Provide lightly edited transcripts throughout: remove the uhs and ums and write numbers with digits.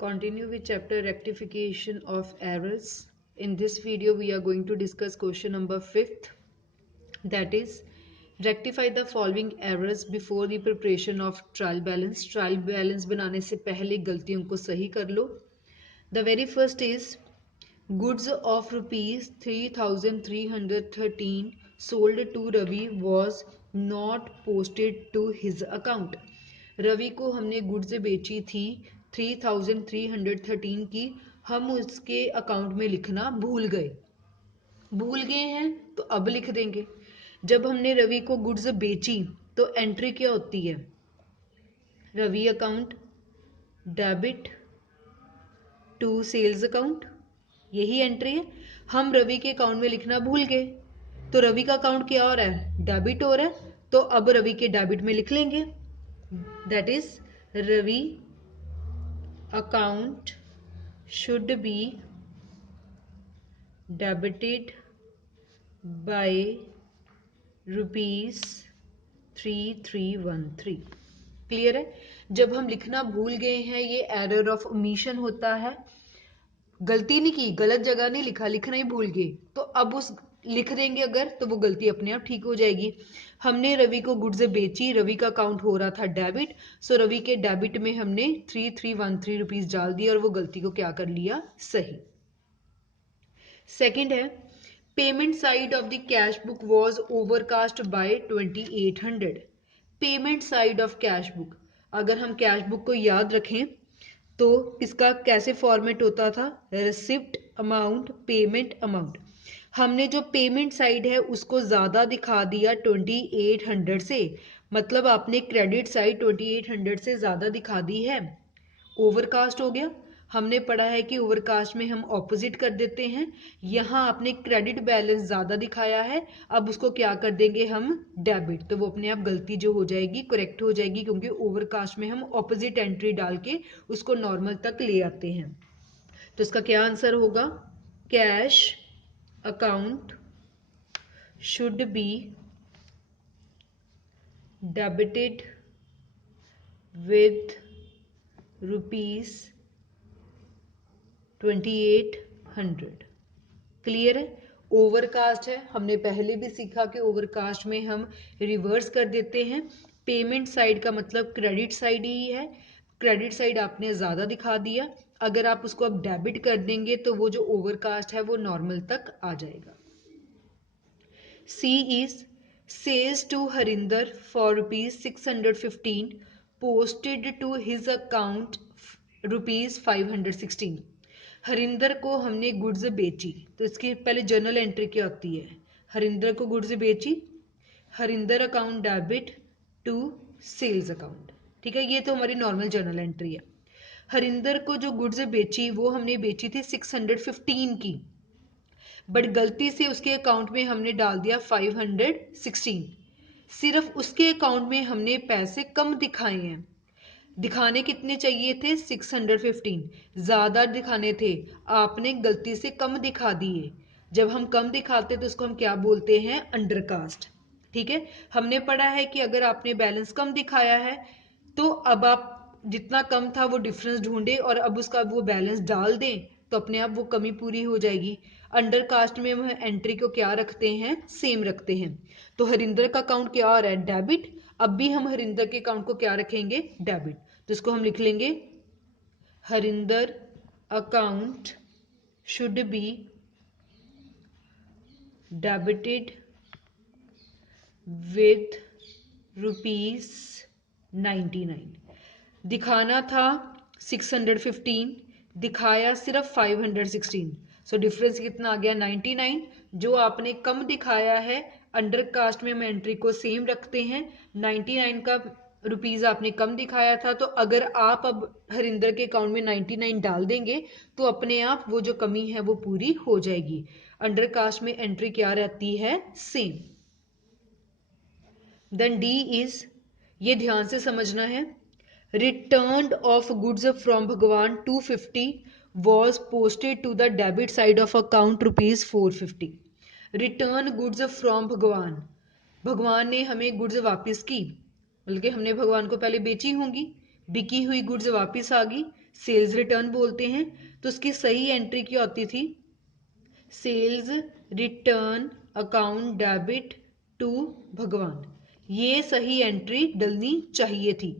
Continue with chapter rectification of errors. In this video, we are going to discuss question number 5th, that is, rectify the following errors before the preparation of trial balance. Trial balance बनाने से पहले गलतियों को सही कर लो. The very first is goods of rupees 3,313 sold to Ravi was not posted to his account. Ravi को हमने goods बेची थी 3,313 की, हम उसके अकाउंट में लिखना भूल गए हैं तो अब लिख देंगे. जब हमने रवि को गुड्स बेची तो एंट्री क्या होती है? Ravi account debit to sales account, यही एंट्री है. हम रवि के अकाउंट में लिखना भूल गए तो रवि का अकाउंट क्या हो रहा है? डेबिट हो रहा है. तो अब रवि के डेबिट में लिख लेंगे, that is Ravi account should be debited by rupees 3,313. Clear है? जब हम लिखना भूल गए हैं ये एरर ऑफ ओमिशन होता है. गलती नहीं की, गलत जगह नहीं लिखा, लिखना ही भूल गए, तो अब उस लिख देंगे अगर, तो वो गलती अपने आप ठीक हो जाएगी. हमने रवि को गुड्स बेची, रवि का अकाउंट हो रहा था डेबिट, सो रवि के डेबिट में हमने 3,313 रुपीज डाल दिया और वो गलती को क्या कर लिया? सही. सेकंड है, payment side of the cash book was overcast bye 2,800. Payment side of cash book, अगर हम कैश बुक को याद रखें तो इसका कैसे फॉर्मेट होता था? Receipt amount, payment amount. हमने जो पेमेंट साइड है उसको ज्यादा दिखा दिया 2,800 से, मतलब आपने क्रेडिट साइड 2,800 से ज्यादा दिखा दी है, ओवरकास्ट हो गया. हमने पढ़ा है कि ओवरकास्ट में हम ऑपोजिट कर देते हैं. यहाँ आपने क्रेडिट बैलेंस ज्यादा दिखाया है, अब उसको क्या कर देंगे हम? डेबिट. तो वो अपने आप गलती जो हो जाएगी करेक्ट हो जाएगी, क्योंकि ओवरकास्ट में हम ऑपोजिट एंट्री डाल के उसको नॉर्मल तक ले आते हैं. तो इसका क्या आंसर होगा? Cash account should be debited with rupees 2,800. Clear है? ओवरकास्ट है, हमने पहले भी सीखा कि ओवरकास्ट में हम रिवर्स कर देते हैं. पेमेंट साइड का मतलब क्रेडिट साइड ही है, क्रेडिट साइड आपने ज्यादा दिखा दिया, अगर आप उसको अब डेबिट कर देंगे तो वो जो ओवरकास्ट है वो नॉर्मल तक आ जाएगा. C is sells to Harinder for ₹615 posted to his account ₹516. Harinder को हमने गुड्स बेची, तो इसकी पहले जर्नल एंट्री क्या होती है? हरिंदर को गुड्स बेची, Harinder account debit to sales account. ठीक है, ये तो हमारी नॉर्मल जर्नल एंट्री है. हरिंदर को जो गुड्स बेची वो हमने बेची थी 615 की, बट गलती से उसके अकाउंट में हमने डाल दिया 516. सिर्फ उसके अकाउंट में हमने पैसे कम दिखाए हैं. दिखाने कितने चाहिए थे? 615. ज्यादा दिखाने थे, आपने गलती से कम दिखा दिए. जब हम कम दिखाते तो उसको हम क्या बोलते हैं? अंडरकास्ट. ठीक है, हमने पढ़ा है कि अगर आपने बैलेंस कम दिखाया है तो अब आप जितना कम था वो डिफरेंस ढूंढे और अब उसका वो बैलेंस डाल दें तो अपने आप वो कमी पूरी हो जाएगी. अंडरकास्ट में हम एंट्री को क्या रखते हैं? सेम रखते हैं. तो हरिंदर का अकाउंट क्या आ रहा है? डेबिट. अब भी हम हरिंदर के अकाउंट को क्या रखेंगे? डेबिट. तो इसको हम लिख लेंगे, Harinder account should be debited with ₹99. दिखाना था 615, दिखाया सिर्फ 516, सो डिफरेंस कितना आ गया? 99. जो आपने कम दिखाया है, अंडरकास्ट में हम एंट्री को सेम रखते हैं. 99 का रुपीज आपने कम दिखाया था, तो अगर आप अब हरिंदर के अकाउंट में 99 डाल देंगे तो अपने आप वो जो कमी है वो पूरी हो जाएगी. अंडरकास्ट में एंट्री क्या रहती है? सेम. देन डी इज, ये ध्यान से समझना है, return of goods from Bhagwan 250 was posted to the debit side of account ₹450. Return goods from Bhagwan, Bhagwan ने हमें गुड्स वापस की, बल्कि हमने भगवान को पहले बेची होंगी, बिकी हुई गुड्स वापस आ गई, सेल्स रिटर्न बोलते हैं। तो उसकी सही एंट्री क्या होती थी, sales return account debit to Bhagwan, ये सही एंट्री डलनी चाहिए थी।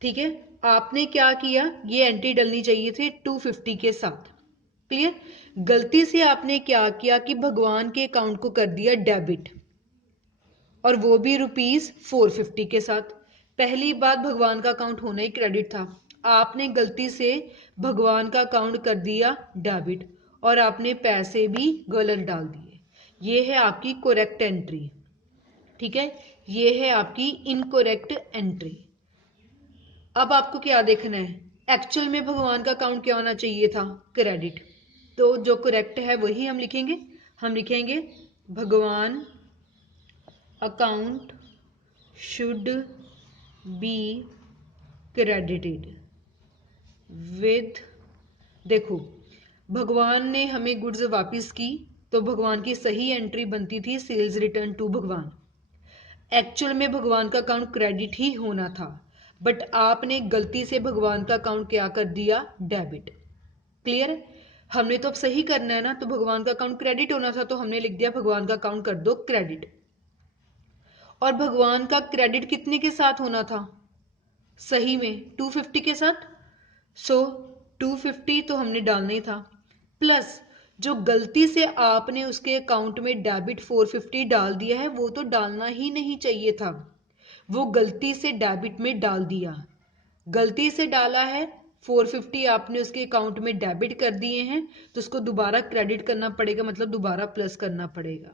ठीक है, आपने क्या किया, ये एंट्री डलनी चाहिए थी 250 के साथ। क्लियर। गलती से आपने क्या किया कि भगवान के अकाउंट को कर दिया डेबिट, और वो भी ₹450 के साथ। पहली बात, भगवान का अकाउंट होना ही क्रेडिट था, आपने गलती से भगवान का अकाउंट कर दिया डेबिट, और आपने पैसे भी गलत डाल दिए। ये है आपकी करेक्ट एंट्री। ठीक है, ये है आपकी इनकरेक्ट एंट्री। अब आपको क्या देखना है, एक्चुअल में भगवान का अकाउंट क्या होना चाहिए था, क्रेडिट। तो जो करेक्ट है वही हम लिखेंगे। हम लिखेंगे भगवान account should be credited with, देखो भगवान ने हमें गुड्स वापस की, तो भगवान की सही एंट्री बनती थी सेल्स रिटर्न टू भगवान। एक्चुअल में भगवान का अकाउंट क्रेडिट ही होना था, बट आपने गलती से भगवान का अकाउंट क्या कर दिया, डेबिट। क्लियर है, हमने तो अब सही करना है ना, तो भगवान का अकाउंट क्रेडिट होना था, तो हमने लिख दिया भगवान का अकाउंट कर दो क्रेडिट। और भगवान का क्रेडिट कितने के साथ होना था, सही में 250 के साथ। सो 250 तो हमने डालना ही था, प्लस जो गलती से आपने उसके अकाउंट में डेबिट 450 डाल दिया है, वो तो डालना ही नहीं चाहिए था, वो गलती से डेबिट में डाल दिया। गलती से डाला है, 450 आपने उसके अकाउंट में डेबिट कर दिए हैं, तो उसको दोबारा क्रेडिट करना पड़ेगा, मतलब दोबारा प्लस करना पड़ेगा।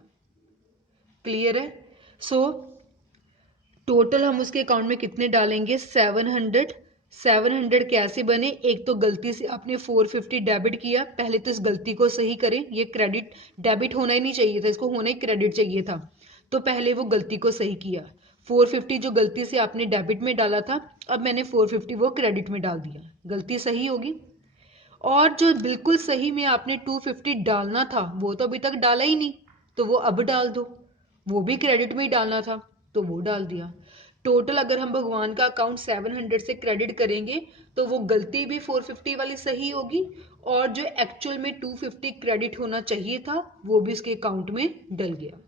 क्लियर है। सो टोटल हम उसके अकाउंट में कितने डालेंगे, 700। 700 कैसे बने, एक तो गलती से आपने 450 डेबिट किया, पहले तो इस गलती को सही करें, ये क्रेडिट डेबिट होना ही नहीं चाहिए था, इसको होना ही क्रेडिट चाहिए था, तो पहले वो गलती को सही किया। 450 जो गलती से आपने डेबिट में डाला था, अब मैंने 450 वो क्रेडिट में डाल दिया, गलती सही होगी। और जो बिल्कुल सही में आपने 250 डालना था, वो तो अभी तक डाला ही नहीं, तो वो अब डाल दो, वो भी क्रेडिट में ही डालना था, तो वो डाल दिया। टोटल अगर हम भगवान का अकाउंट 700 से क्रेडिट करेंगे, तो वो गलती भी 450 वाली सही होगी, और जो एक्चुअल में 250 क्रेडिट होना चाहिए था, वो भी उसके अकाउंट में डल गया।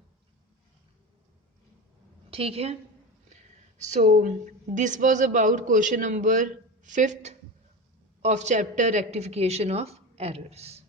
ठीक है, so this was about question number 5th of chapter rectification of errors.